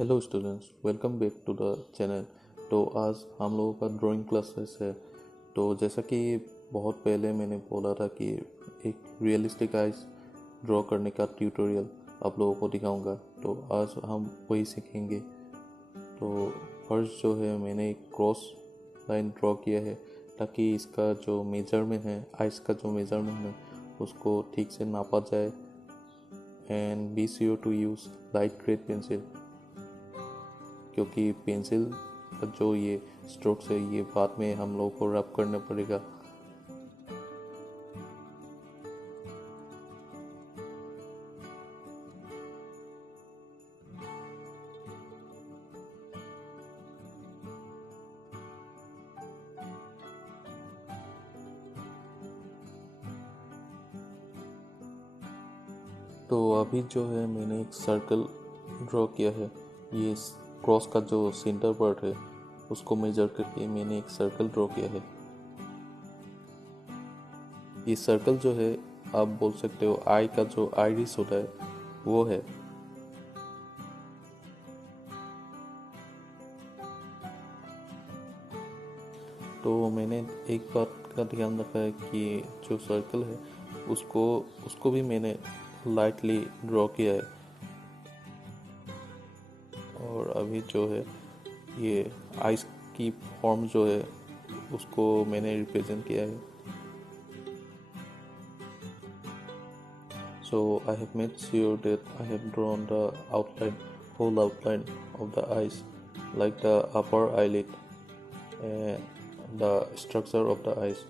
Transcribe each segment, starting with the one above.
Hello students, welcome back to the channel. तो आज हम लोगों का ड्राइंग क्लासेस है। तो जैसा कि बहुत पहले मैंने बोला था कि एक रियलिस्टिक आइज ड्रॉ करने का ट्यूटोरियल आप लोगों को दिखाऊंगा, तो आज हम वही सीखेंगे। तो फर्स्ट जो है, मैंने एक क्रॉस लाइन ड्रॉ किया है ताकि इसका जो मेजरमेंट है, आइज का जो मेजरमेंट है उसको ठीक से नापा जाए। And be sure to use light grade pencil, क्योंकि पेंसिल का जो ये स्ट्रोक्स है ये बाद में हम लोगों को रब करना पड़ेगा। तो अभी जो है मैंने एक सर्कल ड्रॉ किया है। ये क्रॉस का जो सेंटर पार्ट है उसको मेजर करके मैंने एक सर्कल ड्रॉ किया है। ये सर्कल जो है, आप बोल सकते हो आई का जो आइरिस होता है वो है। तो मैंने एक बात का ध्यान रखा है कि जो सर्कल है उसको उसको भी मैंने लाइटली ड्रॉ किया है। और अभी जो है ये आइस की फॉर्म जो है उसको मैंने रिप्रेजेंट किया है। So I have made sure that I have drawn the outline, whole outline of the eyes, like the upper eyelid and the structure of the eyes.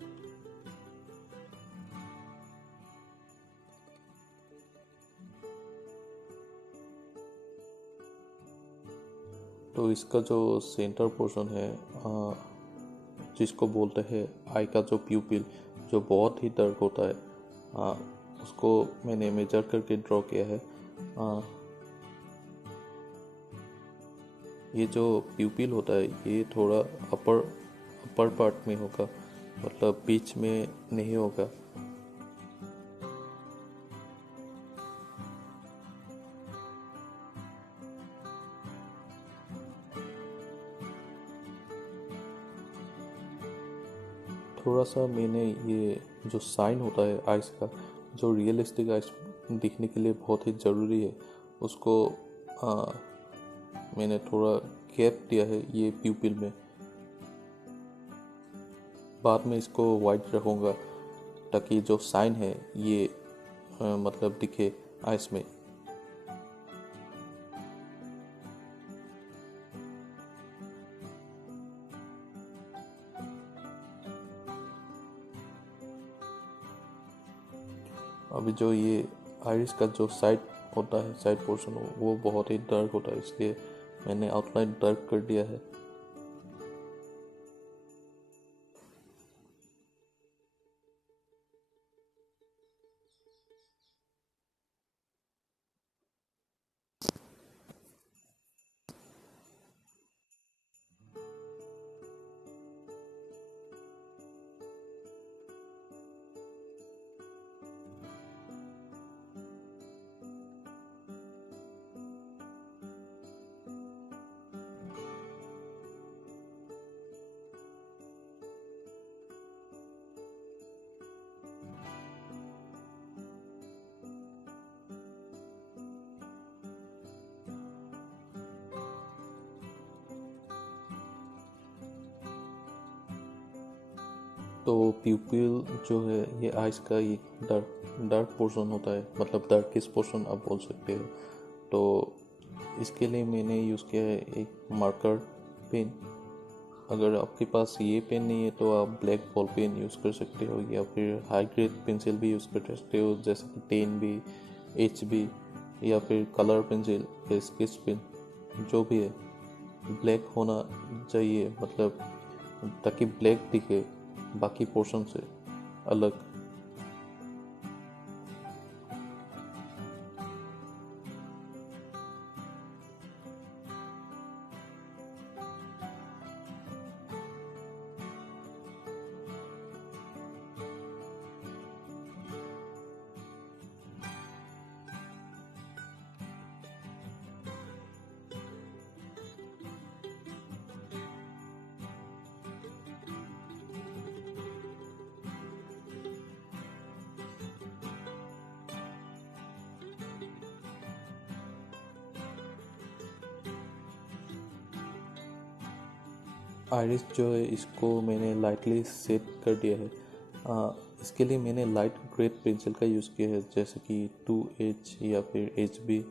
तो इसका जो सेंटर पोर्शन है, जिसको बोलते हैं आई का जो प्यूपिल, जो बहुत ही डार्क होता है, उसको मैंने मेजर करके ड्रॉ किया है। ये जो प्यूपिल होता है ये थोड़ा अपर अपर पार्ट में होगा, मतलब बीच में नहीं होगा। थोड़ा सा मैंने ये जो साइन होता है आइस का, जो रियलिस्टिक आइस दिखने के लिए बहुत ही ज़रूरी है, उसको मैंने थोड़ा गैप दिया है ये प्यूपिल में। बाद में इसको वाइट रखूँगा ताकि जो साइन है ये मतलब दिखे आइस में। अभी जो ये आइरिस का जो साइड होता है, साइड पोर्शन, वो बहुत ही डार्क होता है, इसलिए मैंने आउटलाइन डार्क कर दिया है। तो प्यूपिल जो है ये आइस का एक डार्क डार्क पोर्शन होता है, मतलब डार्केस्ट पोर्शन आप बोल सकते हो। तो इसके लिए मैंने यूज़ किया है एक मार्कर पेन। अगर आपके पास ये पेन नहीं है तो आप ब्लैक बॉल पेन यूज़ कर सकते हो, या फिर हाई ग्रेड पेंसिल भी यूज़ कर सकते हो, जैसे कि 10B, HB, या फिर कलर पेंसिल या स्केच पेन, जो भी है ब्लैक होना चाहिए, मतलब ताकि ब्लैक दिखे बाकी पोर्शन से अलग। आइरिस जो है इसको मैंने लाइटली सेट कर दिया है। इसके लिए मैंने लाइट ग्रेड पेंसिल का यूज़ किया है, जैसे कि 2H या फिर HB।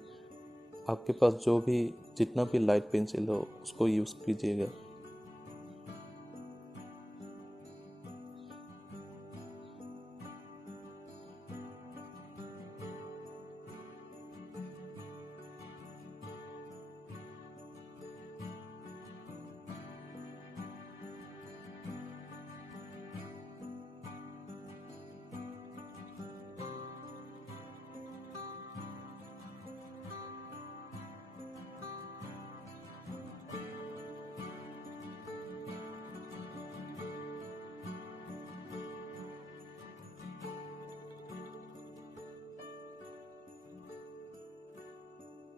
आपके पास जो भी जितना भी लाइट पेंसिल हो उसको यूज़ कीजिएगा।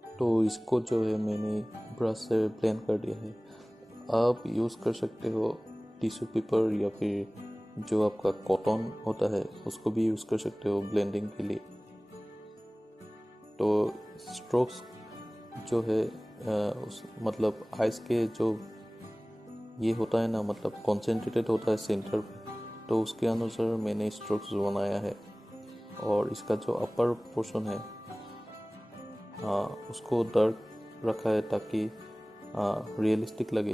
तो इसको जो है मैंने ब्रश से ब्लेंड कर दिया है। आप यूज़ कर सकते हो टिश्यू पेपर या फिर जो आपका कॉटन होता है उसको भी यूज़ कर सकते हो ब्लेंडिंग के लिए। तो स्ट्रोक्स जो है उस मतलब आइस के जो ये होता है ना, मतलब कॉन्सेंट्रेटेड होता है सेंटर पे, तो उसके अनुसार मैंने स्ट्रोक्स बनाया है। और इसका जो अपर पोर्शन है उसको डार्क रखा है ताकि रियलिस्टिक लगे।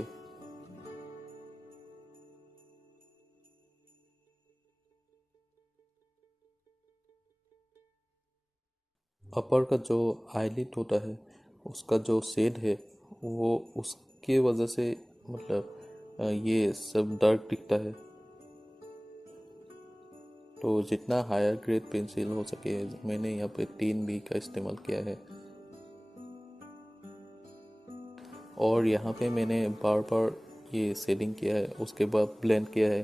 अपर का जो आईलिड होता है उसका जो शेड है वो उसके वजह से मतलब ये सब डार्क दिखता है। तो जितना हायर ग्रेड पेंसिल हो सके मैंने यहाँ पे 3B का इस्तेमाल किया है। और यहाँ पे मैंने बार बार ये शेडिंग किया है, उसके बाद ब्लेंड किया है,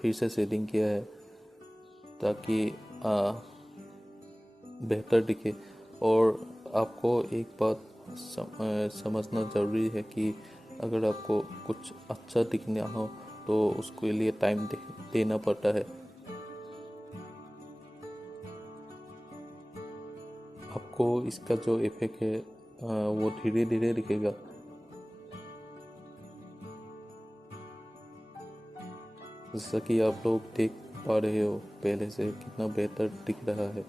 फिर से शेडिंग किया है ताकि बेहतर दिखे। और आपको एक बात समझना ज़रूरी है कि अगर आपको कुछ अच्छा दिखना हो तो उसके लिए टाइम देना पड़ता है। आपको इसका जो इफेक्ट है वो धीरे धीरे दिखेगा। जैसा कि आप लोग देख पा रहे हो पहले से कितना बेहतर दिख रहा है।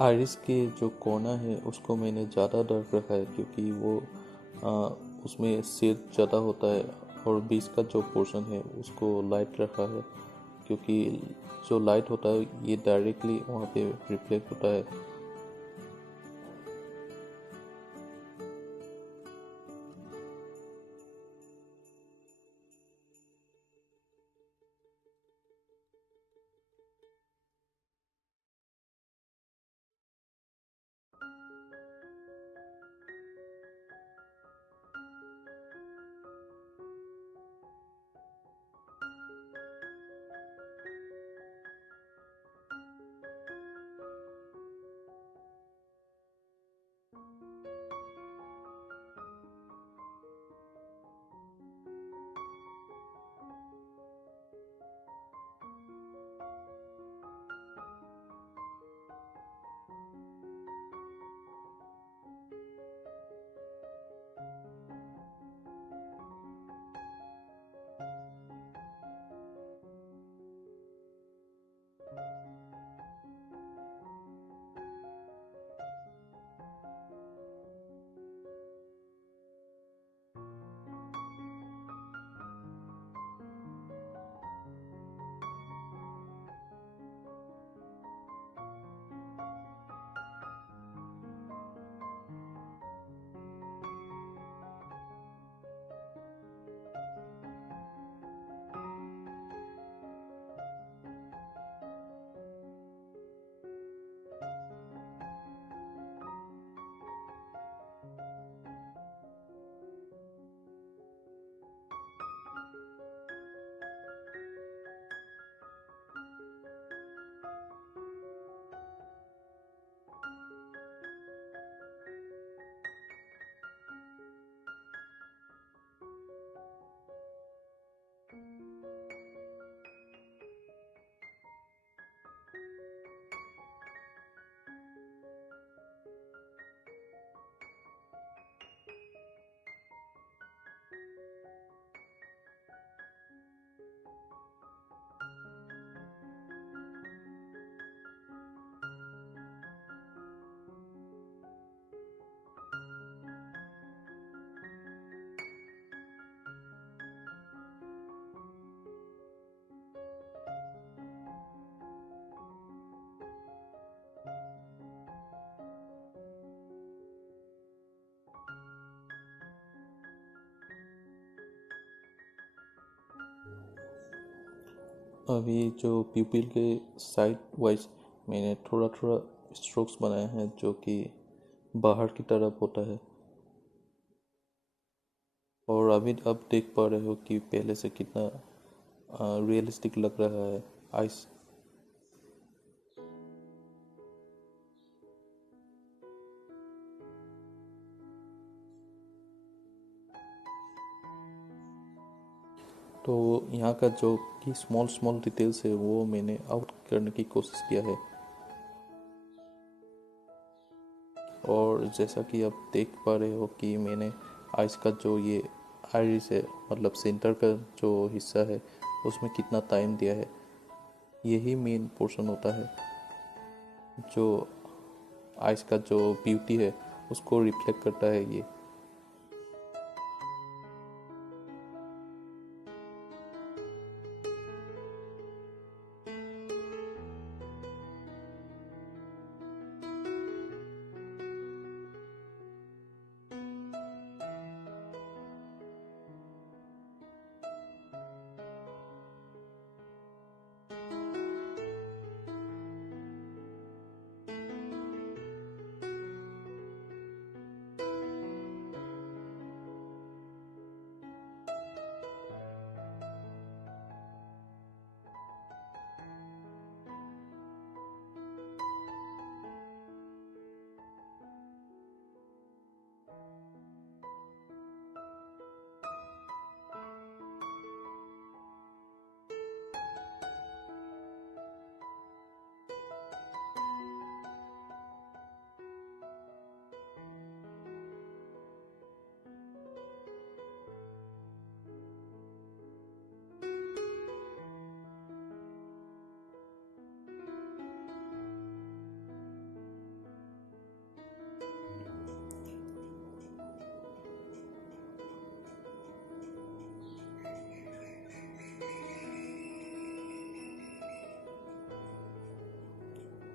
आइरिस के जो कोना है उसको मैंने ज़्यादा डार्क रखा है क्योंकि वो उसमें शेड ज़्यादा होता है। और बीच का जो पोर्शन है उसको लाइट रखा है क्योंकि जो लाइट होता है ये डायरेक्टली वहाँ पे रिफ्लेक्ट होता है। अभी जो प्यूपिल के साइड वाइज मैंने थोड़ा थोड़ा स्ट्रोक्स बनाए हैं जो कि बाहर की तरफ होता है। और अभी अब देख पा रहे हो कि पहले से कितना रियलिस्टिक लग रहा है आइस। तो यहाँ का जो कि स्मॉल स्मॉल डिटेल्स है वो मैंने आउट करने की कोशिश किया है। और जैसा कि आप देख पा रहे हो कि मैंने आइस का जो ये आइरिस है मतलब सेंटर का जो हिस्सा है उसमें कितना टाइम दिया है। यही मेन पोर्शन होता है जो आइस का जो ब्यूटी है उसको रिफ्लेक्ट करता है ये।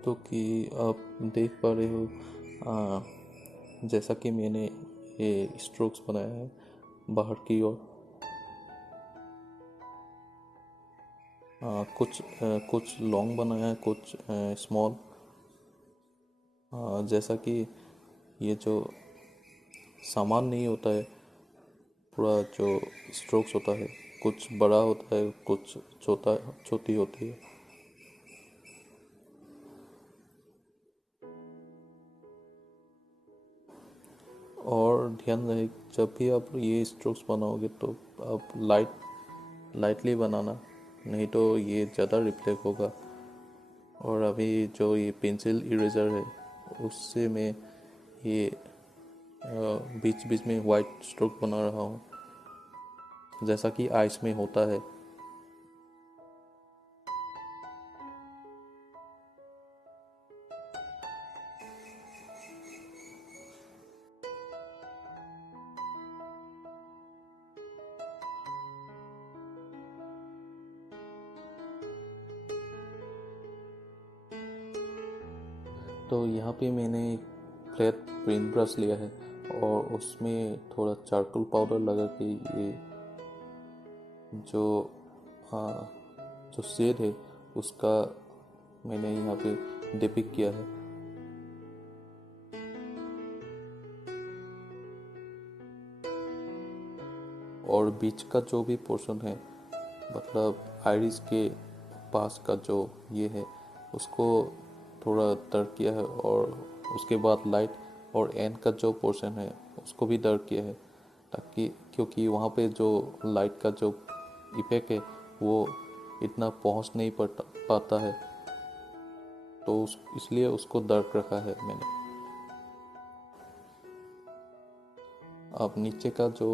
तो कि आप देख पा रहे हो जैसा कि मैंने ये स्ट्रोक्स बनाया है बाहर की ओर। कुछ लॉन्ग बनाया है कुछ स्मॉल। जैसा कि ये जो सामान नहीं होता है पूरा जो स्ट्रोक्स होता है कुछ बड़ा होता है कुछ छोटी होती है। और ध्यान रहे जब भी आप ये स्ट्रोक्स बनाओगे तो आप लाइटली बनाना, नहीं तो ये ज़्यादा रिफ्लेक्ट होगा। और अभी जो ये पेंसिल इरेजर है उससे मैं ये बीच बीच में वाइट स्ट्रोक बना रहा हूँ जैसा कि आइस में होता है। तो यहाँ पे मैंने एक फ्लैट पेंट ब्रश लिया है और उसमें थोड़ा चारकोल पाउडर लगा के ये जो हाँ जो शेड है उसका मैंने यहाँ पे डिपिक्ट किया है। और बीच का जो भी पोर्शन है मतलब आइरिस के पास का जो ये है उसको थोड़ा दर्क किया है। और उसके बाद लाइट और एंड का जो पोर्शन है उसको भी दर्क किया है ताकि क्योंकि वहाँ पे जो लाइट का जो इफेक्ट है वो इतना पहुँच नहीं पाता है तो इसलिए उसको दर्क रखा है मैंने। अब नीचे का जो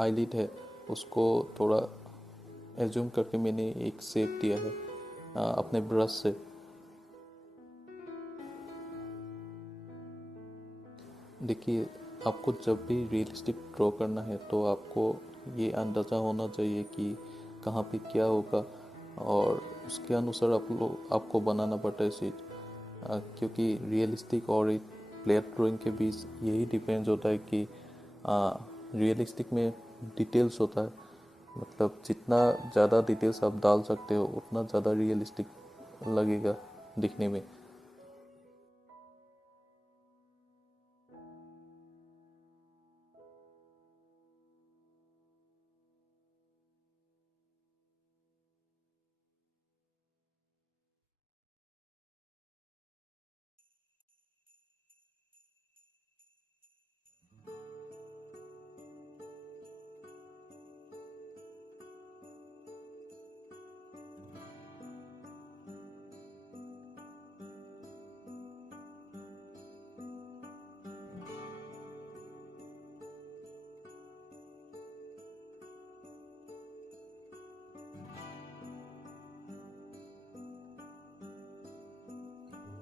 आईलिड है उसको थोड़ा एज्यूम करके मैंने एक शेप दिया है अपने ब्रश से। देखिए आपको जब भी रियलिस्टिक ड्रॉ करना है तो आपको ये अंदाज़ा होना चाहिए कि कहाँ पे क्या होगा और उसके अनुसार आपको बनाना पड़ता है चीज़। क्योंकि रियलिस्टिक और एक प्लेयर ड्राइंग के बीच यही डिपेंड्स होता है कि रियलिस्टिक में डिटेल्स होता है मतलब जितना ज़्यादा डिटेल्स आप डाल सकते हो उतना ज़्यादा रियलिस्टिक लगेगा दिखने में।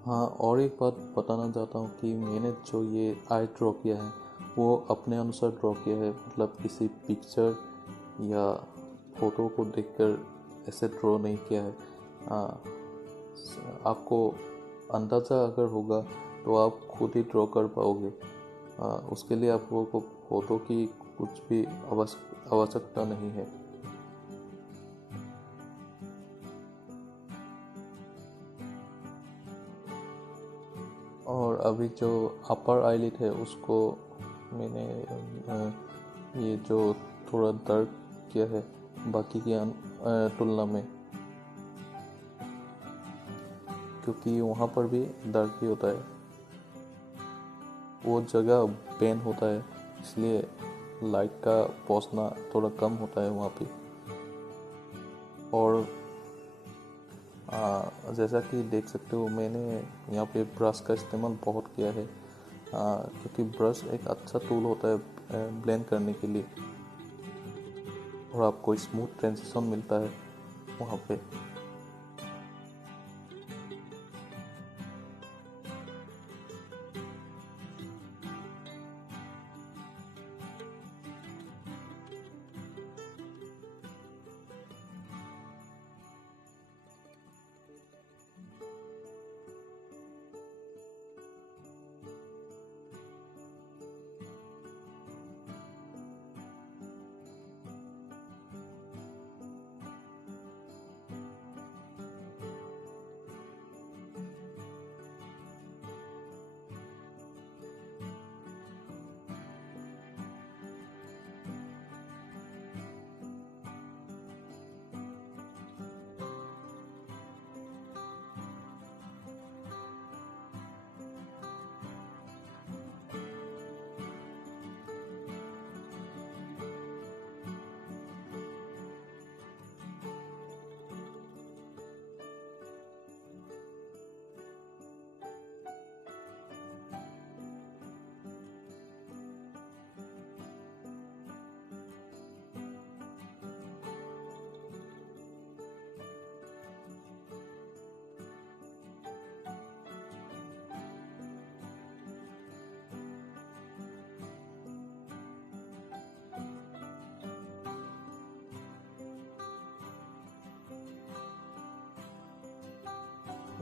हाँ, और एक बात बताना चाहता हूँ कि मैंने जो ये आई ड्रॉ किया है वो अपने अनुसार ड्रॉ किया है, मतलब किसी पिक्चर या फोटो को देखकर ऐसे ड्रॉ नहीं किया है। आपको अंदाज़ा अगर होगा तो आप खुद ही ड्रॉ कर पाओगे। उसके लिए आपको फोटो की कुछ भी आवश्यकता नहीं है। और अभी जो अपर आईलिड है उसको मैंने ये जो थोड़ा डार्क किया है बाकी की तुलना में, क्योंकि वहाँ पर भी डार्क ही होता है, वो जगह पेन होता है, इसलिए लाइट का पहुँचना थोड़ा कम होता है वहाँ पे। और जैसा कि देख सकते हो मैंने यहाँ पे ब्रश का इस्तेमाल बहुत किया है, क्योंकि ब्रश एक अच्छा टूल होता है ब्लेंड करने के लिए, और आपको स्मूथ ट्रांजिशन मिलता है वहाँ पे।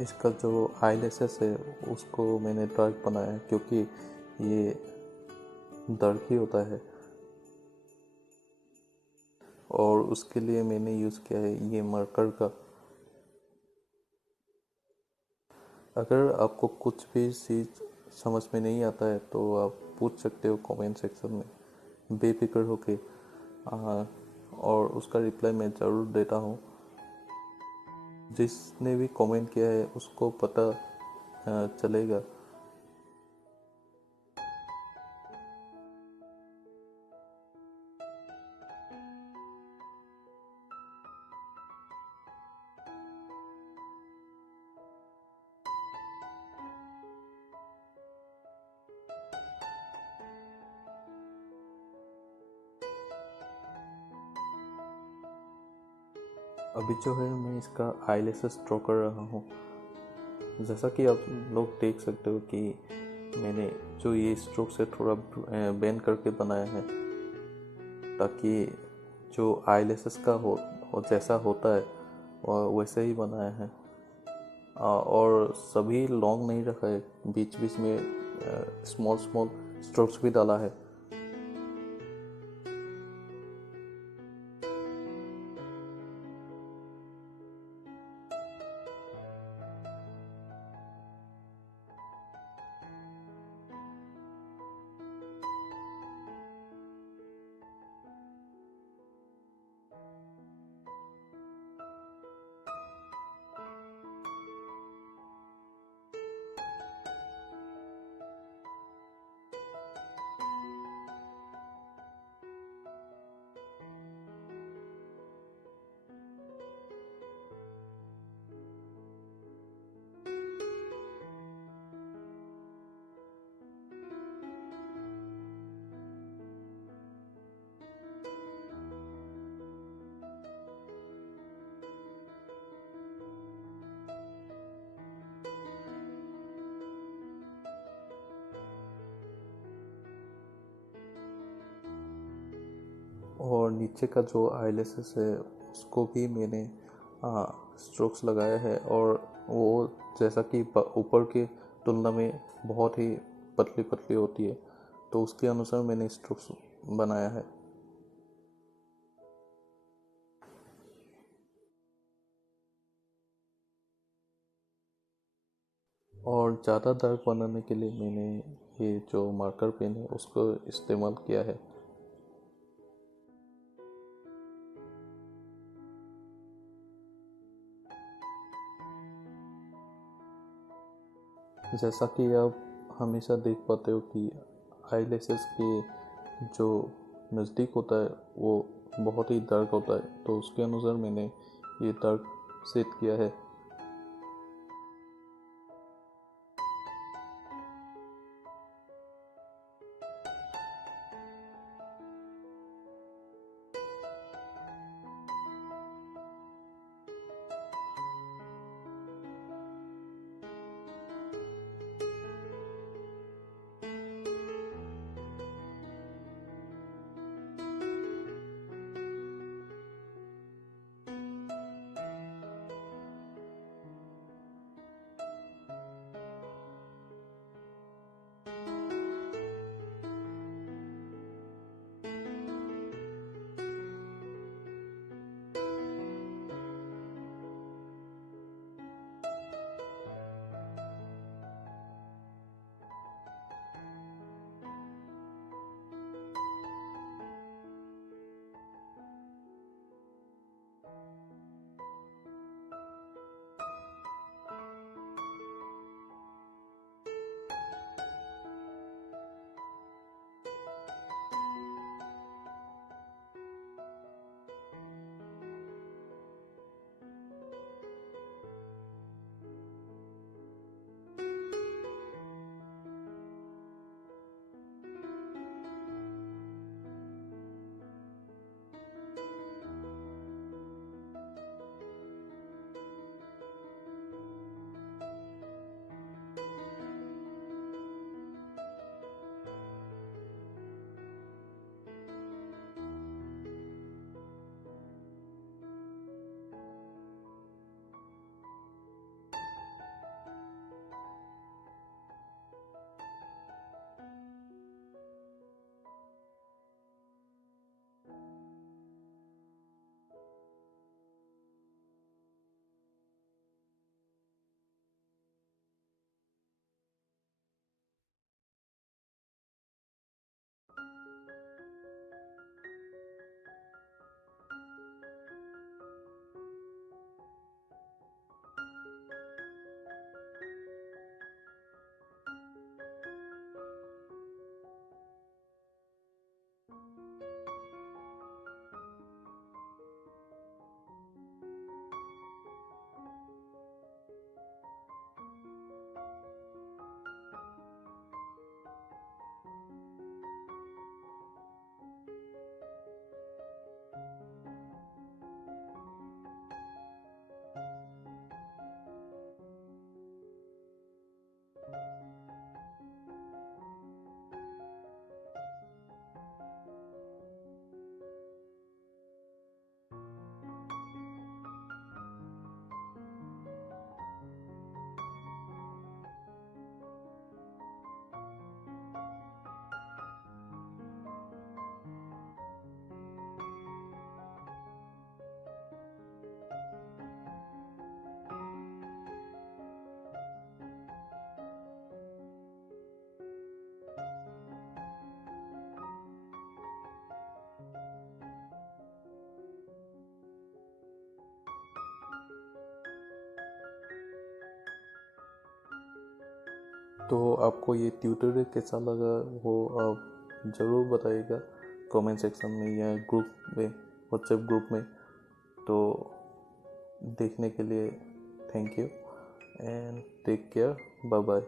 इसका जो आईलैशेस है उसको मैंने डार्क बनाया है, क्योंकि ये डार्क ही होता है, और उसके लिए मैंने यूज़ किया है ये मार्कर का। अगर आपको कुछ भी चीज़ समझ में नहीं आता है तो आप पूछ सकते हो कमेंट सेक्शन में बेफिक्र होके, और उसका रिप्लाई मैं ज़रूर देता हूँ। जिसने भी कमेंट किया है उसको पता चलेगा। अभी जो है मैं इसका आईलैशेस ड्रॉ कर रहा हूँ। जैसा कि आप लोग देख सकते हो कि मैंने जो ये स्ट्रोक से थोड़ा बेंड करके बनाया है, ताकि जो आईलैशेस का हो जैसा होता है वैसे ही बनाया है। और सभी लॉन्ग नहीं रखा है, बीच बीच में स्मॉल स्मॉल स्ट्रोक्स भी डाला है। और नीचे का जो आईलैशेस है उसको भी मैंने स्ट्रोक्स लगाया है, और वो जैसा कि ऊपर के तुलना में बहुत ही पतली पतली होती है, तो उसके अनुसार मैंने स्ट्रोक्स बनाया है। और ज़्यादा डार्क बनाने के लिए मैंने ये जो मार्कर पेन है उसको इस्तेमाल किया है। जैसा कि आप हमेशा देख पाते हो कि आईलैशेस के जो नज़दीक होता है वो बहुत ही डार्क होता है, तो उसके अनुसार मैंने ये डार्क सेट किया है। तो आपको ये ट्यूटोरियल कैसा लगा वो आप ज़रूर बताइएगा कमेंट सेक्शन में या ग्रुप में, व्हाट्सएप ग्रुप में। तो देखने के लिए thank you and take care, bye bye.